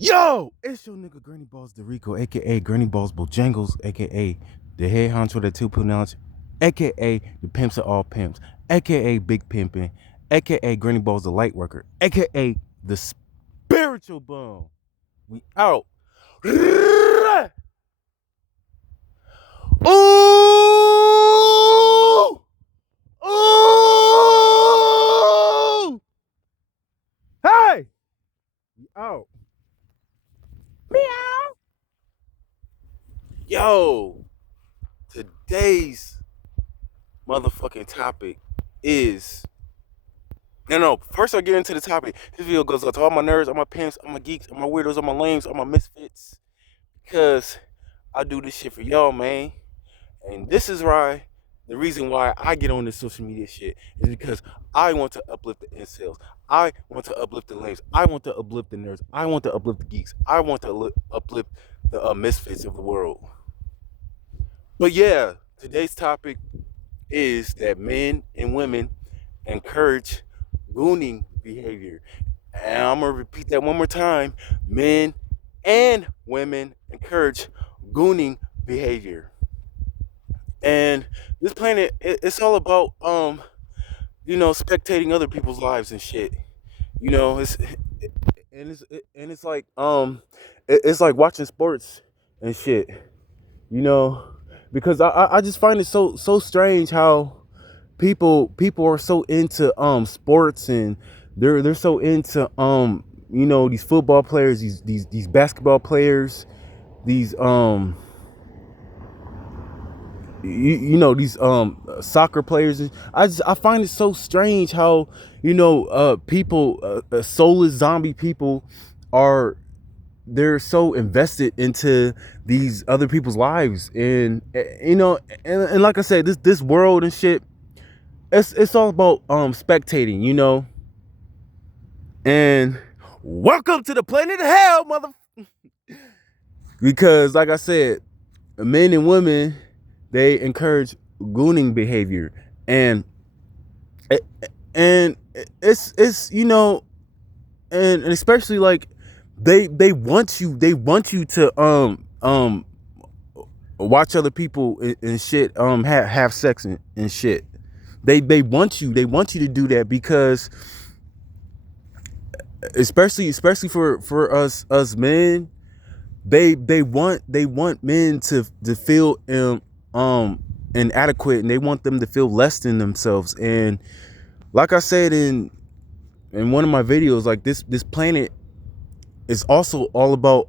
Yo, it's your nigga Granny Balls DeRico, aka Granny Balls Bojangles, aka the head honcho that 2.0, aka the pimps of all pimps, aka Big Pimpin', aka Granny Balls the light worker, aka the spiritual bum. We out. Ooh! Ooh! Hey! We out. Meow. Yo, today's motherfucking topic is first I get into the topic. This video goes out to all my nerds, all my pimps, all my geeks, all my weirdos, all my lames, all my misfits. Because I do this shit for y'all, man. And this is why the reason why I get on this social media shit is because I want to uplift the incels. I want to uplift the lames. I want to uplift the nerds. I want to uplift the geeks. I want to uplift the misfits of the world. But yeah, today's topic is that men and women encourage gooning behavior. And I'm going to repeat that one more time. Men and women encourage gooning behavior. And this planet, it's all about, spectating other people's lives and shit. It's like, it's like watching sports and shit, because I just find it so strange how people are so into sports, and they're so into these football players, these basketball players, these these soccer players. I find it so strange how people, soulless zombie people, they're so invested into these other people's lives, and and like I said, this world and shit, it's all about spectating, and welcome to the planet of hell, mother. Because like I said, men and women, they encourage gooning behavior, and it's and especially like they want you to watch other people and shit, have sex and shit. They want you to do that, because especially for us men, they want men to feel inadequate, and they want them to feel less than themselves. And like I said in one of my videos, like this planet is also all about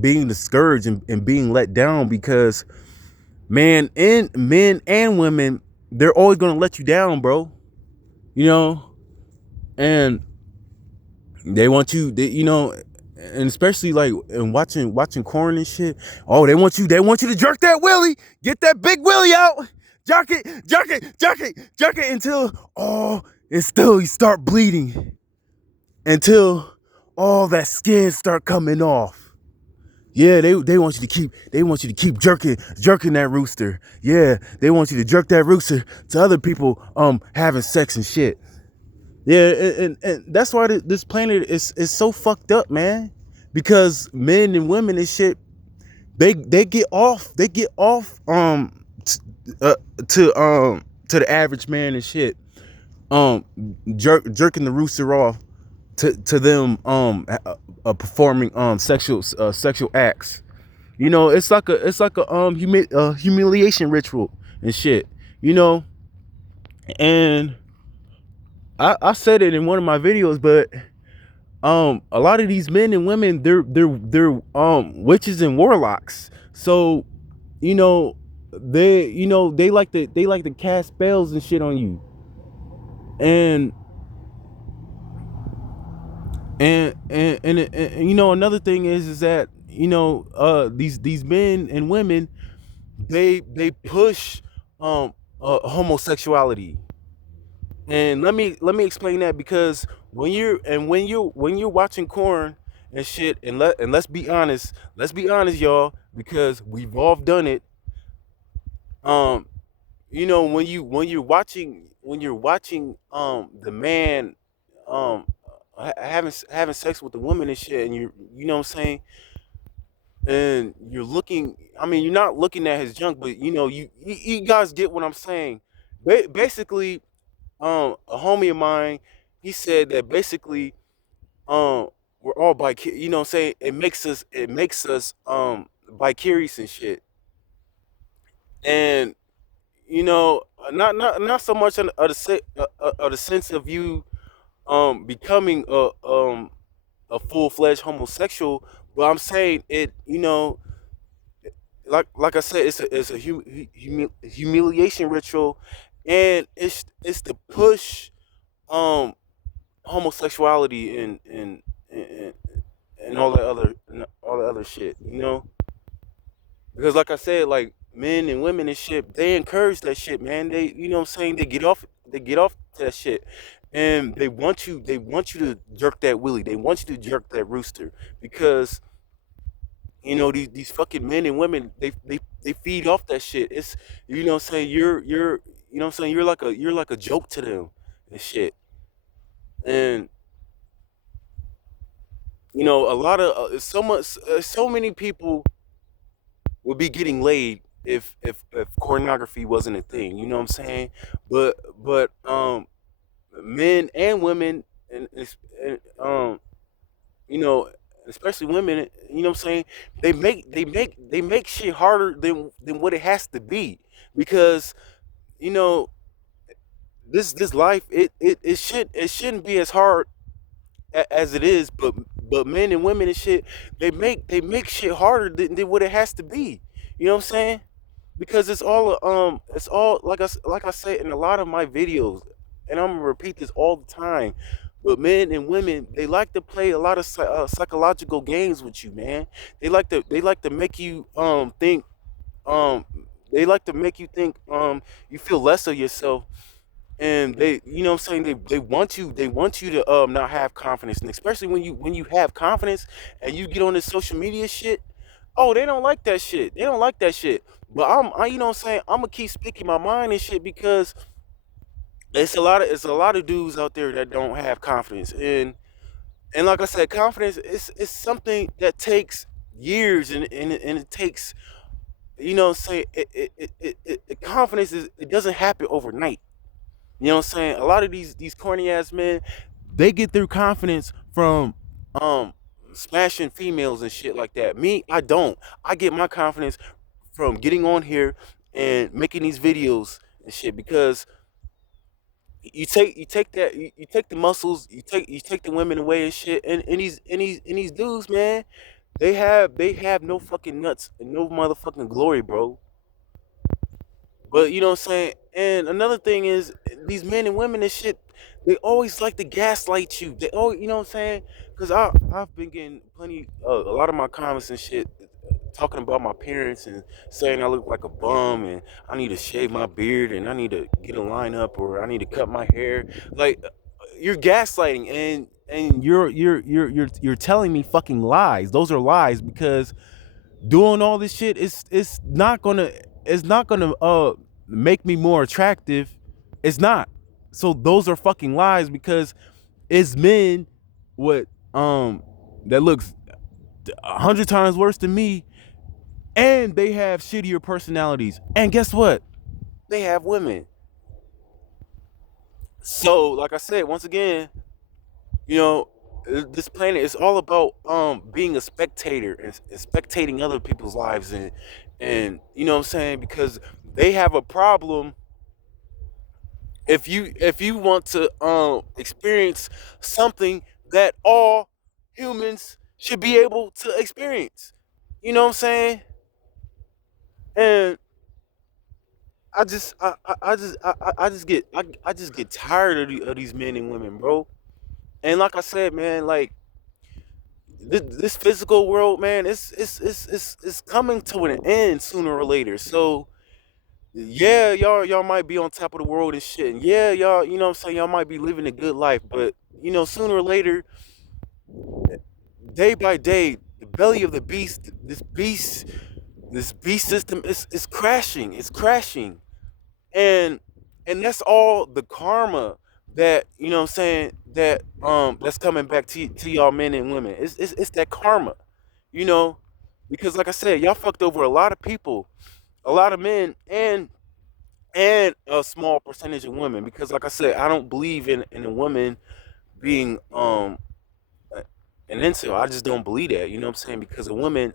being discouraged and being let down, because men and women, they're always gonna let you down, bro. And they want you, and especially like in watching corn and shit. Oh, they want you to jerk that willy, get that big willy out, jerk it until and still you start bleeding, until all that skin start coming off. Yeah, they want you to keep jerking that rooster. Yeah, they want you to jerk that rooster to other people having sex and shit. Yeah, and that's why this planet is so fucked up, man. Because men and women and shit, they get off to the average man and shit, jerking the rooster off to them performing sexual acts. It's like a humiliation ritual and shit. And I said it in one of my videos, but a lot of these men and women, they're witches and warlocks. So they like to cast spells and shit on you. And another thing is that these men and women, they push homosexuality. And let me explain that, because when you're watching corn and shit, and let's be honest, y'all, because we've all done it. When you're watching the man having sex with the woman and shit, and you know what I'm saying, and you're looking. I mean, you're not looking at his junk, but you guys get what I'm saying. Basically, a homie of mine, he said that basically, um, we're all you know what I'm saying. It makes us vicarious and shit, and not so much of the sense of you becoming a full-fledged homosexual, but I'm saying it, like I said, it's a humiliation ritual, and it's to push um homosexuality and, and all the other shit, because like I said, like men and women and shit, they encourage that shit, man. They, what I'm saying, they get off that shit, and they want you to jerk that willy, they want you to jerk that rooster, because these fucking men and women, they feed off that shit. It's, what I'm saying, what I'm saying, you're like a joke to them and shit. And a lot of so many people would be getting laid if pornography wasn't a thing, you know what I'm saying? But men and women, and you know, especially women, you know what I'm saying? They make shit harder than what it has to be, because you know this life, it shouldn't be as hard as it is, but men and women and shit, they make shit harder than what it has to be. You know what I'm saying? Because it's all like I say in a lot of my videos, and I'm gonna repeat this all the time. But men and women, they like to play a lot of psychological games with you, man. They like to make you think, um you feel less of yourself, and they, what I'm saying, they want you to not have confidence, and especially when you have confidence and you get on this social media shit. Oh, they don't like that shit. They don't like that shit. But you know what I'm saying, I'm gonna keep speaking my mind and shit, because it's a lot of dudes out there that don't have confidence, and like I said, confidence is something that takes years, and it takes, what I'm saying, confidence it doesn't happen overnight. You know what I'm saying? A lot of these corny ass men, they get their confidence from um smashing females and shit like that. Me, I don't. I get my confidence from getting on here and making these videos and shit, because you take the muscles, you take the women away and shit, and these dudes, man, they have no fucking nuts and no motherfucking glory, bro. But you know what I'm saying? And another thing is, these men and women and shit, they always like to gaslight you. They always, you know what I'm saying? Because I've been getting plenty, a lot of my comments and shit, talking about my parents and saying I look like a bum, and I need to shave my beard, and I need to get a line up, or I need to cut my hair. Like, you're gaslighting, and you're telling me fucking lies. Those are lies, because doing all this shit is not gonna make me more attractive. It's not. So those are fucking lies, because it's men what that looks 100 times worse than me, and they have shittier personalities, and guess what, they have women. So like I said, once again, you know this planet is all about being a spectator, and spectating other people's lives, and you know what I'm saying, because they have a problem. If you want to experience something that all humans should be able to experience, you know what I'm saying? And I just get tired of these men and women, bro. And like I said, man, like this physical world, man, it's coming to an end sooner or later. So yeah, y'all might be on top of the world and shit, and yeah, y'all, you know what I'm saying, y'all might be living a good life, but sooner or later, day by day, the belly of the beast, this beast system is crashing. It's crashing. And that's all the karma that, you know what I'm saying, that's coming back to y'all men and women. It's that karma, you know, because like I said, y'all fucked over a lot of people, a lot of men, and a small percentage of women. Because like I said, I don't believe in a woman being an incel. I just don't believe that. You know what I'm saying? Because a woman,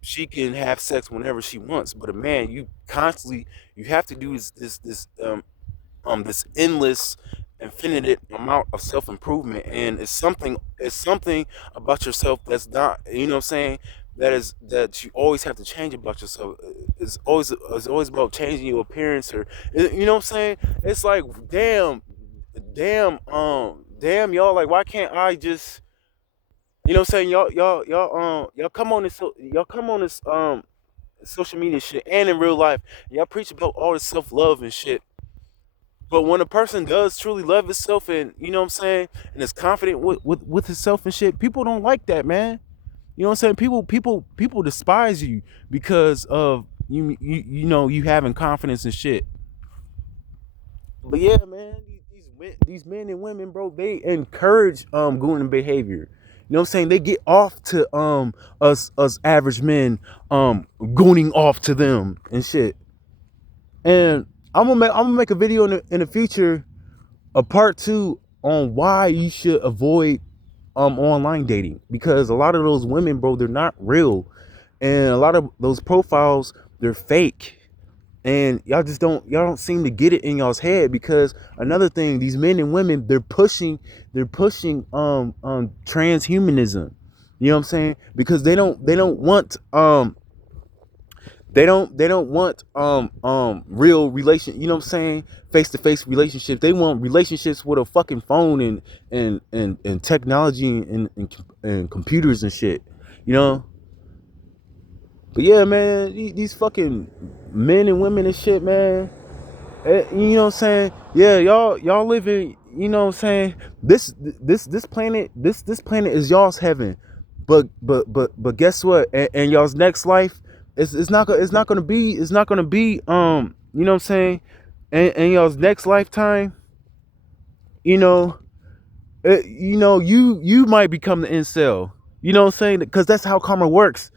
she can have sex whenever she wants, but a man, you have to do this endless infinite amount of self-improvement, and it's something about yourself that's not, you know what I'm saying, that you always have to change about yourself. It's always about changing your appearance, or you know what I'm saying. It's like, damn y'all, like, why can't I just, you know what I'm saying, y'all come on this, social media shit and in real life, y'all preach about all this self-love and shit. But when a person does truly love himself, and you know what I'm saying, and is confident with himself and shit, people don't like that, man. You know what I'm saying? People despise you because of you having confidence and shit. But yeah, man, these men and women, bro, they encourage Gooning behavior. You know what I'm saying? They get off to us average men gooning off to them and shit. And I'm gonna make a video in the future, a part two, on why you should avoid online dating, because a lot of those women, bro, they're not real, and a lot of those profiles, they're fake, and y'all don't seem to get it in y'all's head. Because another thing, these men and women, they're pushing transhumanism. You know what I'm saying? Because they don't want they don't want real relation, you know what I'm saying, face to face relationships. They want relationships with a fucking phone and technology and computers and shit, you know. But yeah, man, these fucking men and women and shit, man. You know what I'm saying? Yeah, y'all living, you know what I'm saying? This planet, this planet is y'all's heaven. But guess what? And y'all's next life, it's not gonna be you know what I'm saying? And y'all's next lifetime, you know, you might become the incel. You know what I'm saying? Because that's how karma works.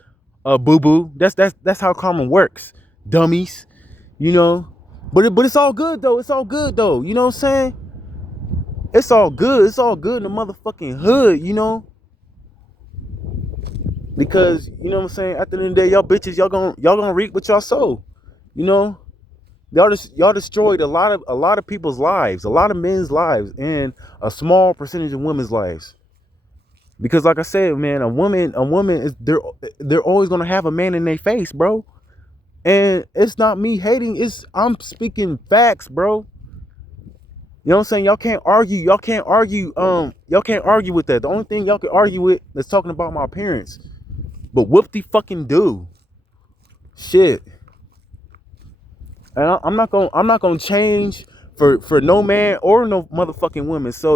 Boo boo. That's how karma works. Dummies. You know. But it's all good though. It's all good though. You know what I'm saying? It's all good. It's all good in the motherfucking hood, you know? Because, you know what I'm saying, at the end of the day, y'all bitches, y'all gonna reap what y'all sow. You know? Y'all destroyed a lot of people's lives, a lot of men's lives, and a small percentage of women's lives. Because like I said, man, a woman is, they're always gonna have a man in their face, bro. And it's not me hating, I'm speaking facts, bro. You know what I'm saying? Y'all can't argue with that. The only thing y'all can argue with is talking about my appearance. But whoop the fucking do. Shit. And I'm not gonna change for no man or no motherfucking woman. So